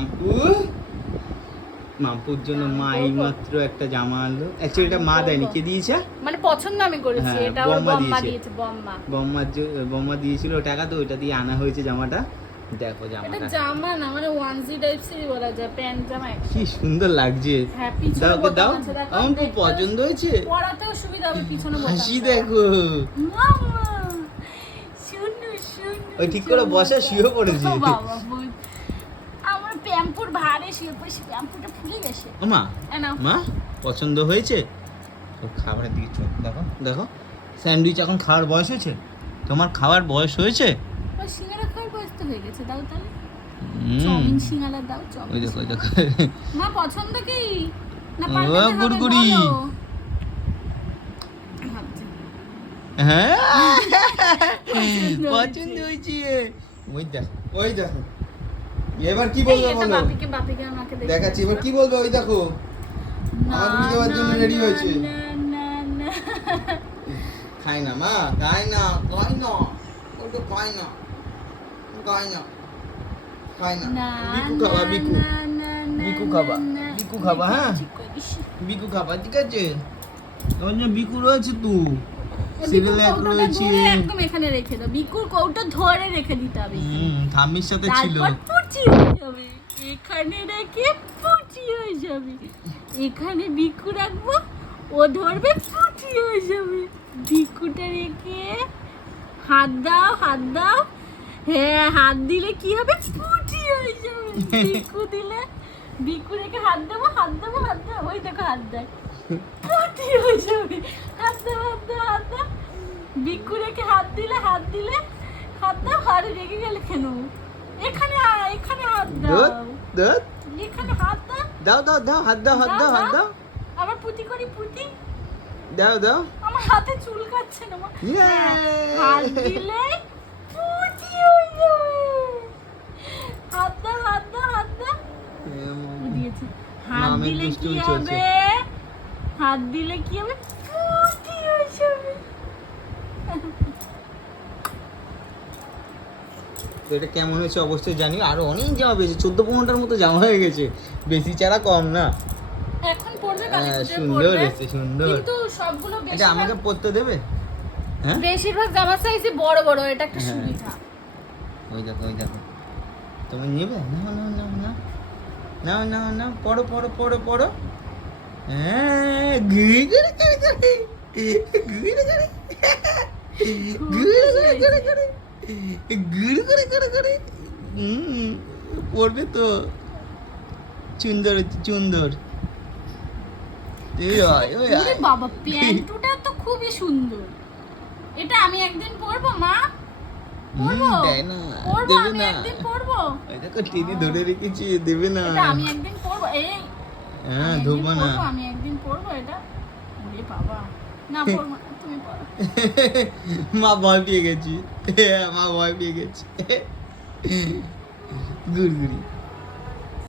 মাম্পু, মাম্পুর জন্য মা এইমাত্র একটা জামা আনলো। অ্যাকচুয়ালি এটা মা দেয়নি, কে দিয়েছে? মানে পছন্দ আমি করেছি, হ্যাঁ, এটা ওর বম্মা বম্মা দিয়েছে। দিয়েছে, বম্মা। বম্মা দিয়েছিল টাকা, তো ওইটা দিয়ে আনা হয়েছে জামাটা। দেখো এটা জামাটা জামা না, মানে ওয়ানজি টাইপসই বলা যায়, প্যান্ট জামা একটা। কি সুন্দর লাগছে। হ্যাঁ, পিছনে দাও বোতাম দাও, আছে, দেখো, আমার খুব দেখতেও পছন্দ হয়েছে। পরাতেও সুবিধা হবে, পিছনে বোতাম। হাসি দেখো, মামা শুনো শুনো। ওই ঠিক করে বসে শুয়ে পড়েছে। ও বাবা, আমার প্যাম্পুর ভারে শুয়ে পড়েছি, প্যাম্পুটা ফুলে গেছে। ও মা, নাও। মা পছন্দ হয়েছে? ও খাবারের দিকে চোখ দেখো, দেখো স্যান্ডউইচ এখন খাওয়ার বয়স হয়েছে? তোমার খাওয়ার বয়স হয়েছে? ওই সিঙ্গারা খাওয়ার বয়স তো হয়ে গেছে, দাও তাহলে। হুম, চাউমিন সিঙ্গারা দাও, ওই চাউমিন। দেখো, ওই দেখো। মা পছন্দ কি না ও, পাল্টাতে হবে, গুড়গুড়ি। বলো। ভাবছি। হ্যাঁ, পছন্দ পছন্দ হয়েছে। হয়েছে। ওই দেখো, ওই দেখো, এবার কি এই, বলবে এটা বলো? বাপিকে আমাকে দেখে দেখাচ্ছি এবার কি বলবে। ওই দেখো, না, আমার দেওয়ার জন্য না, রেডি না, হয়েছে। না, না, না। খাই না মা, খাই না, খাই না, ওটা খাই না, খাই না, খাই না। না, বিকু খাবা, বিকু, না, না, না, বিকু খাবা, না, বিকু খাবা, হ্যাঁ ঠিক করিস। বিকু খাবা, ঠিক আছে? তোমার জন্য বিকু রয়েছে তো, বিকুর সিরিয়াল কৌটোটা রয়েছে। ধরে একদম এখানে রেখে দাও, বিকুর কৌটো ধরে রেখে দিতে হবে এখানে। ঠাম্মির সাথে ছিল। তারপর পুচি হয়ে যাবে, এখানে রেখে পুচি হয়ে যাবে। এখানে বিকু রাখবো, ও ধরবে, পুচি হয়ে যাবে। বিকুটা রেখে হাত দাও, হাত দাও। হ্যাঁ, হাত দিলে কি হবে? পুচি হয়ে যাবে। বিকু দিলে, বিকু রেখে হাত দেবো, হাত দেবো, হাত দেবো, ওই দেখো হাত দেয়, পুচি হয়ে যাবে। হাত দাও, হাত দাও, হাত দাও। বিকু রেখে হাত দিলে, হাত দিলে, হাত দাও। হারে রেগে গেলে কেন? এখানে এখানে হাত দাও, দুধ, দুধ, এখানে হাত দাও। দাও দাও দাও, হাত দাও, হাত দাও, হাত দাও, আবার পুতি করি, পুতি। দাও দাও। আমার হাতে চুল কাটছে না মা। ইয়ে! হাত দিলে পুতি হয়ে যাবে। হাত দাও, হাত দাও, হাত দাও। ও দিয়েছে। হাত মামের দিলে কি দুষ্টুমি চলছে। হবে? হাত দিলে কি হবে? পুতি হয়ে যাবে। তো এটা কেমন হয়েছে অবশ্যই জানিও। আরো অনেক জামা পেয়েছে, 14-15টার মতো জামা হয়ে গেছে, বেশি ছাড়া কম না। এখন পড়বে, কালকে হ্যাঁ, খুঁজে সুন্দর পড়বে। হয়েছে, সুন্দর। কিন্তু সবগুলো এটা আমাকে পরতে দেবে? হ্যাঁ, বেশিরভাগ জামা সাইজে বড় বড়, এটা একটা হ্যাঁ। সুবিধা। ওই দেখো, ওই দেখো, তুমি নেবে? না না না না না না না, পড়ো পড়ো পড়ো পড়ো। হ্যাঁ, ঘুরে ঘুরে ঘুরে ঘুরে, ঘুরে ঘুরে, ঘুরে ঘুরে ঘুরে ঘুরে, ঘুরে ঘুরে ঘুরে ঘুরে। পড়বে তো, সুন্দর হচ্ছে, সুন্দর। এই আয়, ওই ওরে আয়। বাবা, প্যান্টুটা তো খুবই সুন্দর। এটা আমি একদিন পরবো মা, পরবো, দেয় না, পরবো, দেবে আমি না। একদিন পরবো। ওই দেখো টেনে ধরে রেখেছি, দেবে না। এটা আমি একদিন পরবো, এই হ্যাঁ, আমি ধোবো একদিন না। পরবো, আমি একদিন পরবো এটা। ওরে বাবা, না পরবো না, তুমি পরো। মা ভয় পেয়ে গেছি, মা ভয় পেয়ে গেছি। গুড়গুড়ি।